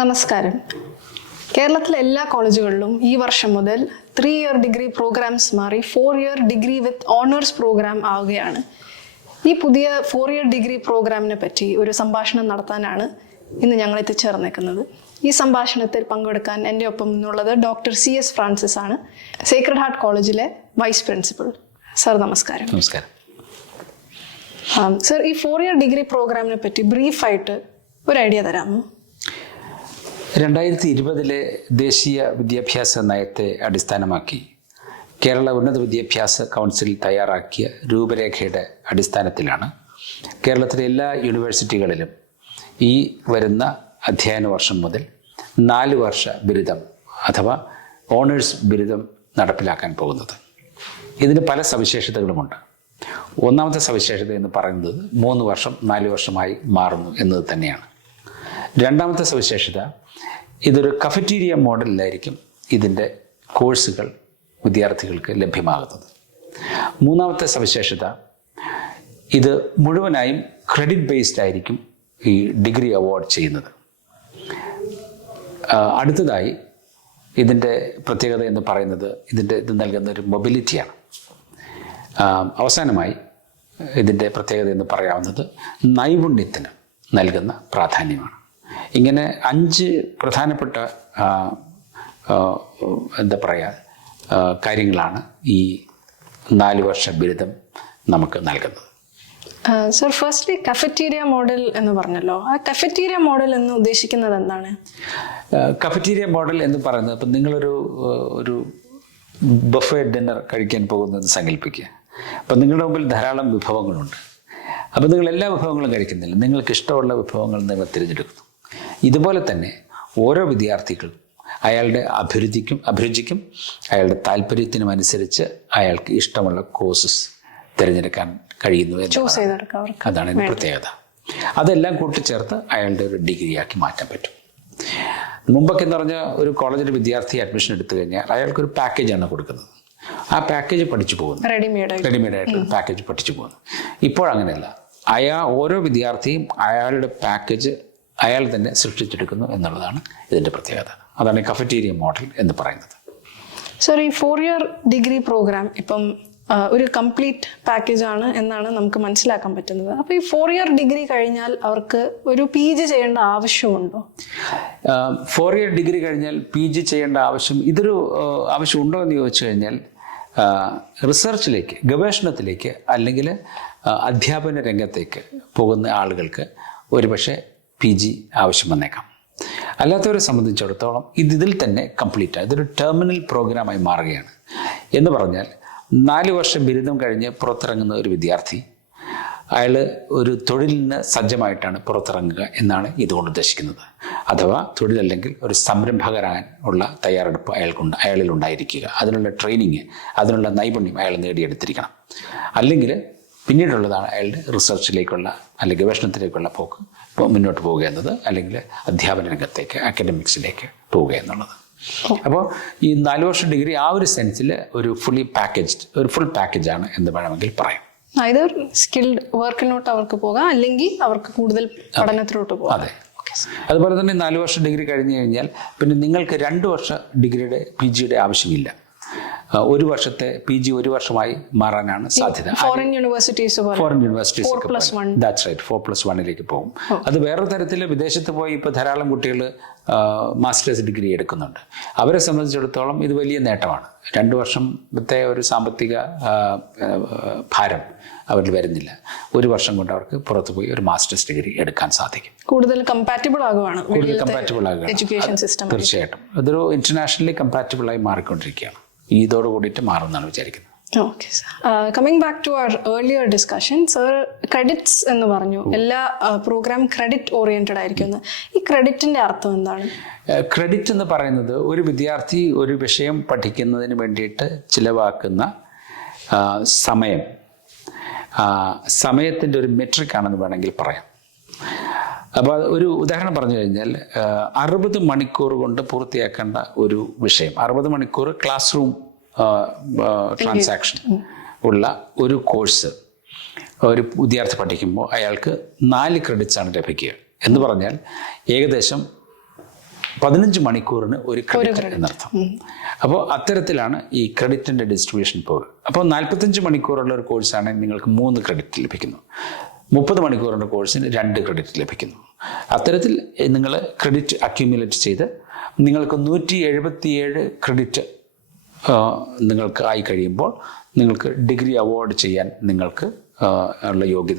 നമസ്കാരം. കേരളത്തിലെ എല്ലാ കോളേജുകളിലും ഈ വർഷം മുതൽ ത്രീ ഇയർ ഡിഗ്രി പ്രോഗ്രാംസ് മാറി four year degree with honours program ആവുകയാണ്. ഈ പുതിയ ഫോർ ഇയർ ഡിഗ്രി പ്രോഗ്രാമിനെ പറ്റി ഒരു സംഭാഷണം നടത്താനാണ് ഇന്ന് ഞങ്ങൾ എത്തിച്ചേർന്നേക്കുന്നത് ഈ സംഭാഷണത്തിൽ പങ്കെടുക്കാൻ എന്റെ ഒപ്പം നിന്നുള്ളത് ഡോക്ടർ സി എസ് ഫ്രാൻസിസ് ആണ്. സേക്രഡ് ഹാർട്ട് കോളേജിലെ വൈസ് പ്രിൻസിപ്പൾ സർ നമസ്കാരം. നമസ്കാരം. സർ ഈ ഫോർ ഇയർ ഡിഗ്രി പ്രോഗ്രാമിനെ പറ്റി ബ്രീഫായിട്ട് ഒരു ഐഡിയ തരാമോ? രണ്ടായിരത്തി ഇരുപതിലെ ദേശീയ വിദ്യാഭ്യാസ നയത്തെ അടിസ്ഥാനമാക്കി കേരള ഉന്നത വിദ്യാഭ്യാസ കൗൺസിൽ തയ്യാറാക്കിയ രൂപരേഖയുടെ അടിസ്ഥാനത്തിലാണ് കേരളത്തിലെ എല്ലാ യൂണിവേഴ്സിറ്റികളിലും ഈ വരുന്ന അധ്യയന വർഷം മുതൽ നാല് വർഷ ബിരുദം അഥവാ ഓണേഴ്സ് ബിരുദം നടപ്പിലാക്കാൻ പോകുന്നത്. ഇതിന് പല സവിശേഷതകളുമുണ്ട്. ഒന്നാമത്തെ സവിശേഷത എന്ന് പറയുന്നത് മൂന്ന് വർഷം നാല് വർഷമായി മാറുന്നു എന്നത് തന്നെയാണ്. രണ്ടാമത്തെ സവിശേഷത ഇതൊരു കഫറ്റീരിയ മോഡലിലായിരിക്കും ഇതിന്റെ കോഴ്സുകൾ വിദ്യാർത്ഥികൾക്ക് ലഭ്യമാകുന്നത്. മൂന്നാമത്തെ സവിശേഷത ഇത് മുഴുവനായും ക്രെഡിറ്റ് ബേസ്ഡ് ആയിരിക്കും ഈ ഡിഗ്രി അവാർഡ് ചെയ്യുന്നത്. അടുത്തതായി ഇതിന്റെ പ്രത്യേകത എന്ന് പറയുന്നത് ഇതിന്റെ ഇത് നൽകുന്ന ഒരു മൊബിലിറ്റിയാണ് അവസാനമായി ഇതിന്റെ പ്രത്യേകത എന്ന് പറയാവുന്നത് നൈപുണ്യത്തിന് നൽകുന്ന പ്രാധാന്യമാണ്. ഇങ്ങനെ അഞ്ച് പ്രധാനപ്പെട്ട എന്താ പറയുക കാര്യങ്ങളാണ് ഈ നാല് വർഷ ബിരുദം നമുക്ക് നൽകുന്നത്. സർ ഫസ്റ്റ്ലി കഫറ്റീരിയ മോഡൽ എന്ന് പറഞ്ഞല്ലോ. ആ കഫറ്റീരിയ മോഡൽ എന്ന് ഉദ്ദേശിക്കുന്നത് എന്താണ്? കഫറ്റീരിയ മോഡൽ എന്ന് പറയുന്നത് ഇപ്പം നിങ്ങളൊരു ഒരു ബഫേ ഡിന്നർ കഴിക്കാൻ പോകുന്നത് സങ്കല്പിക്കുക. അപ്പം നിങ്ങളുടെ മുമ്പിൽ ധാരാളം വിഭവങ്ങളുണ്ട്. അപ്പം നിങ്ങൾ എല്ലാ വിഭവങ്ങളും കഴിക്കുന്നില്ല. നിങ്ങൾക്ക് ഇഷ്ടമുള്ള വിഭവങ്ങൾ നിങ്ങൾ തിരഞ്ഞെടുക്കുന്നു. ഇതുപോലെ തന്നെ ഓരോ വിദ്യാർത്ഥികളും അയാളുടെ അഭിരുചിക്കും അഭിരുചിക്കും അയാളുടെ താല്പര്യത്തിനും അനുസരിച്ച് അയാൾക്ക് ഇഷ്ടമുള്ള കോഴ്സസ് തിരഞ്ഞെടുക്കാൻ കഴിയുന്നു അതാണ് എന്റെ പ്രത്യേകത. അതെല്ലാം കൂട്ടിച്ചേർത്ത് അയാളുടെ ഒരു ഡിഗ്രിയാക്കി മാറ്റാൻ പറ്റും. മുമ്പൊക്കെ എന്ന് പറഞ്ഞാൽ ഒരു കോളേജിൽ വിദ്യാർത്ഥി അഡ്മിഷൻ എടുത്തു കഴിഞ്ഞാൽ അയാൾക്കൊരു പാക്കേജാണ് കൊടുക്കുന്നത്. ആ പാക്കേജ് പഠിച്ചു പോകുന്നു. റെഡിമെയ്ഡ് റെഡിമെയ്ഡ് ആയിട്ട് പാക്കേജ് പഠിച്ചു പോകുന്നു. ഇപ്പോഴങ്ങനെയല്ല അയാ ഓരോ വിദ്യാർത്ഥിയും അയാളുടെ പാക്കേജ് അയാൾ തന്നെ സൃഷ്ടിച്ചെടുക്കുന്നു എന്നുള്ളതാണ് ഇതിന്റെ പ്രത്യേകത. അതാണ് കഫറ്റീരിയ മോഡൽ എന്ന് പറയുന്നത്. സർ ഈ ഫോർ ഇയർ ഡിഗ്രി പ്രോഗ്രാം ഇപ്പം ഒരു കംപ്ലീറ്റ് പാക്കേജ് ആണ് എന്നാണ് നമുക്ക് മനസ്സിലാക്കാൻ പറ്റുന്നത്. അപ്പോൾ ഈ ഫോർ ഇയർ ഡിഗ്രി കഴിഞ്ഞാൽ അവർക്ക് ഒരു പി ജി ചെയ്യേണ്ട ആവശ്യമുണ്ടോ? ഫോർ ഇയർ ഡിഗ്രി കഴിഞ്ഞാൽ പി ജി ചെയ്യേണ്ട ആവശ്യം ഇതൊരു ആവശ്യം ആവശ്യമുണ്ടോ എന്ന് ചോദിച്ചു കഴിഞ്ഞാൽ റിസർച്ചിലേക്ക് ഗവേഷണത്തിലേക്ക് അല്ലെങ്കിൽ അധ്യാപന രംഗത്തേക്ക് പോകുന്ന ആളുകൾക്ക് ഒരുപക്ഷെ പി ജി ആവശ്യം വന്നേക്കാം. അല്ലാത്തവരെ സംബന്ധിച്ചിടത്തോളം ഇത് ഇതിൽ തന്നെ കംപ്ലീറ്റ് ഇതൊരു ടെർമിനൽ പ്രോഗ്രാമായി മാറുകയാണ്. എന്ന് പറഞ്ഞാൽ നാല് വർഷം ബിരുദം കഴിഞ്ഞ് പുറത്തിറങ്ങുന്ന ഒരു വിദ്യാർത്ഥി അയാൾ ഒരു തൊഴിലിന് സജ്ജമായിട്ടാണ് പുറത്തിറങ്ങുക എന്നാണ് ഇതുകൊണ്ട് ഉദ്ദേശിക്കുന്നത്. അഥവാ തൊഴിലല്ലെങ്കിൽ ഒരു സംരംഭകരാൻ ഉള്ള തയ്യാറെടുപ്പ് അയാൾക്കുണ്ട് അയാളിൽ ഉണ്ടായിരിക്കുക. അതിനുള്ള ട്രെയിനിങ് അതിനുള്ള നൈപുണ്യം അയാൾ നേടിയെടുത്തിരിക്കണം. അല്ലെങ്കിൽ പിന്നീടുള്ളതാണ് അയാളുടെ റിസർച്ചിലേക്കുള്ള അല്ലെങ്കിൽ ഗവേഷണത്തിലേക്കുള്ള പോക്ക് മുന്നോട്ട് പോവുക എന്നത് അല്ലെങ്കിൽ അധ്യാപന രംഗത്തേക്ക് അക്കാഡമിക്സിലേക്ക് പോവുക എന്നുള്ളത്. അപ്പോൾ ഈ നാല് വർഷം ഡിഗ്രി ആ ഒരു സെൻസിൽ ഒരു ഫുള്ളി പാക്കേജ്ഡ് ഒരു ഫുൾ പാക്കേജ് ആണ് എന്ന് വേണമെങ്കിൽ പറയാം. സ്കിൽഡ് വർക്കിലോട്ട് അവർക്ക് പോകാം അല്ലെങ്കിൽ അവർക്ക് കൂടുതൽ പഠനത്തിലോട്ട് പോകാം. അതെ. അതുപോലെ തന്നെ നാല് വർഷം ഡിഗ്രി കഴിഞ്ഞു കഴിഞ്ഞാൽ പിന്നെ നിങ്ങൾക്ക് രണ്ട് വർഷം ഡിഗ്രിയുടെ പി ജിയുടെ ആവശ്യമില്ല. ഒരു വർഷത്തെ പി ജി ഒരു വർഷമായി മാറാനാണ് സാധ്യത. Foreign universities foreign universities that's right four plus വണ്ണിലേക്ക് പോകും. അത് വേറൊരു തരത്തിൽ വിദേശത്ത് പോയി ഇപ്പോൾ ധാരാളം കുട്ടികൾ മാസ്റ്റേഴ്സ് ഡിഗ്രി എടുക്കുന്നുണ്ട്. അവരെ സംബന്ധിച്ചിടത്തോളം ഇത് വലിയ നേട്ടമാണ്. രണ്ട് വർഷത്തെ ഒരു സാമ്പത്തിക ഭാരം അവരിൽ വരുന്നില്ല. ഒരു വർഷം കൊണ്ട് അവർക്ക് പുറത്ത് പോയി ഒരു മാസ്റ്റേഴ്സ് ഡിഗ്രി എടുക്കാൻ സാധിക്കും. കൂടുതൽ കമ്പാറ്റബിൾ ആകുവാണ് കൂടുതൽ കമ്പാറ്റബിൾ ആകുക എഡ്യൂക്കേഷൻ സിസ്റ്റം തീർച്ചയായിട്ടും. അതൊരു ഇന്റർനാഷണലി കമ്പാറ്റബിൾ ആയി മാറിക്കൊണ്ടിരിക്കുകയാണ്. ഇതോട് കൂടിയിട്ട് മാറുമെന്നാണ് വിചാരിക്കുന്നത്. Okay coming back to our earlier discussion sir credits എന്ന് പറഞ്ഞു. എല്ലാ പ്രോഗ്രാം ക്രെഡിറ്റ് ഓറിയന്റഡ് ആയിരിക്കും. ഈ ക്രെഡിറ്റിന്റെ അർത്ഥം എന്താണ്? ക്രെഡിറ്റ് എന്ന് പറയുന്നത് ഒരു വിദ്യാർത്ഥി ഒരു വിഷയം പഠിക്കുന്നതിന് വേണ്ടിയിട്ട് ചിലവാക്കുന്ന സമയം. സമയത്തിന്റെ ഒരു മെട്രിക് ആണെന്ന് വേണമെങ്കിൽ പറയാം. അപ്പോൾ ഒരു ഉദാഹരണം പറഞ്ഞു കഴിഞ്ഞാൽ അറുപത് മണിക്കൂർ കൊണ്ട് പൂർത്തിയാക്കേണ്ട ഒരു വിഷയം. അറുപത് മണിക്കൂർ ക്ലാസ് റൂം ട്രാൻസാക്ഷൻ ഉള്ള ഒരു കോഴ്സ് ഒരു വിദ്യാർത്ഥി പഠിക്കുമ്പോൾ അയാൾക്ക് നാല് ക്രെഡിറ്റ്സ് ആണ് ലഭിക്കുക. എന്ന് പറഞ്ഞാൽ ഏകദേശം പതിനഞ്ച് മണിക്കൂറിന് ഒരു ക്രെഡിറ്റ് എന്നർത്ഥം. അപ്പോൾ അത്തരത്തിലാണ് ഈ ക്രെഡിറ്റിന്റെ ഡിസ്ട്രിബ്യൂഷൻ പോകുക അപ്പോൾ നാൽപ്പത്തഞ്ച് മണിക്കൂറുള്ള ഒരു കോഴ്സാണെങ്കിൽ നിങ്ങൾക്ക് മൂന്ന് ക്രെഡിറ്റ് ലഭിക്കുന്നു. മുപ്പത് മണിക്കൂറിന്റെ കോഴ്സിന് രണ്ട് ക്രെഡിറ്റ് ലഭിക്കുന്നു. അത്തരത്തിൽ നിങ്ങൾ ക്രെഡിറ്റ് അക്യുമുലേറ്റ് ചെയ്ത് നിങ്ങൾക്ക് നൂറ്റി എഴുപത്തിയേഴ് ക്രെഡിറ്റ് നിങ്ങൾക്ക് ആയി കഴിയുമ്പോൾ നിങ്ങൾക്ക് ഡിഗ്രി അവാർഡ് ചെയ്യാൻ നിങ്ങൾക്ക് ഉള്ള യോഗ്യത